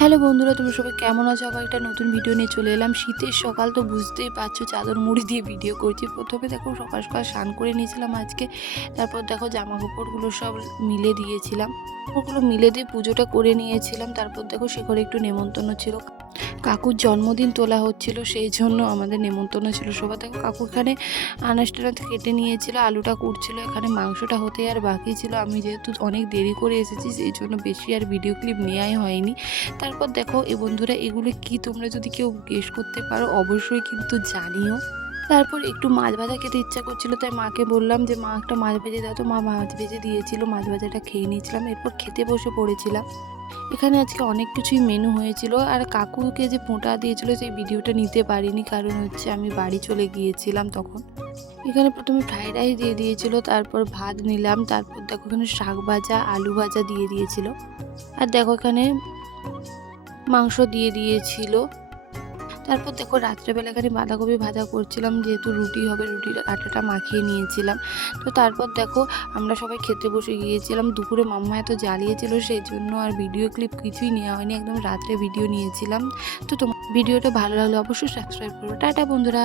Hello বন্ধুরা, তোমরা সবাই কেমন আছো? আবার একটা নতুন ভিডিও নিয়ে চলে এলাম। শীতের সকাল তো বুঝতেই পারছো, চাদর মুড়ি দিয়ে ভিডিও করছি। প্রথমে দেখো সকাল সকাল স্নান করে নিয়েছিলাম আজকে। তারপর দেখো জামা কাপড়গুলো সব মিলে দিয়েছিলাম। ওগুলো মিলে দিয়ে পুজোটা করে নিয়েছিলাম। তারপর দেখো সেখানে একটু নেমন্তন্ন ছিল, কাকুর জন্মদিন তোলা হচ্ছিল, সেই জন্য আমাদের নেমন্তন্ন ছিল সবার। দেখো কাকু এখানে আনাজ টানাজ কেটে নিয়েছিল, আলুটা কুটছিল, এখানে মাংসটা হতে আর বাকি ছিল। আমি যেহেতু অনেক দেরি করে এসেছি সেই জন্য বেশি আর ভিডিও ক্লিপ নেওয়াই হয়নি। তারপর দেখো বন্ধুরা, এগুলো কি তোমরা যদি কেউ গেস করতে পারো অবশ্যই কিন্তু জানিও। তারপর একটু মাছ ভাজা খেতে ইচ্ছা করছিল, তাই মাকে বললাম যে মা একটা মাছ ভেজে দাও। তো মা মাছ ভেজে দিয়েছিল, মাছ ভাজাটা খেয়ে নিয়েছিলাম, এরপর খেতে বসে পড়েছিলাম। এখানে আজকে অনেক কিছুই মেনু হয়েছিল। আর কাকুকে যে ফোঁটা দিয়েছিল সেই ভিডিওটা নিতে পারিনি, কারণ হচ্ছে আমি বাড়ি চলে গিয়েছিলাম তখন। এখানে প্রথমে ফ্রাইড রাইস দিয়ে দিয়েছিল, তারপর ভাত নিলাম, তারপর দেখো এখানে শাক ভাজা আলু ভাজা দিয়ে দিয়েছিল। আর দেখো এখানে মাংস দিয়ে দিয়েছিল। তারপর দেখো রাত্রেবেলা এখানে বাঁধাকপি ভাজা করছিলাম, যেহেতু রুটি হবে, রুটির আটাটা মাখিয়ে নিয়েছিলাম। তো তারপর দেখো আমরা সবাই খেতে বসে গিয়েছিলাম। দুপুরে মাম্মা এত জ্বালিয়েছিল সেই জন্য আর ভিডিও ক্লিপ কিছুই নেওয়া হয়নি, একদম রাত্রে ভিডিও নিয়েছিলাম। তো তোমার ভিডিওটা ভালো লাগলে অবশ্যই সাবস্ক্রাইব করো। টাটা বন্ধুরা।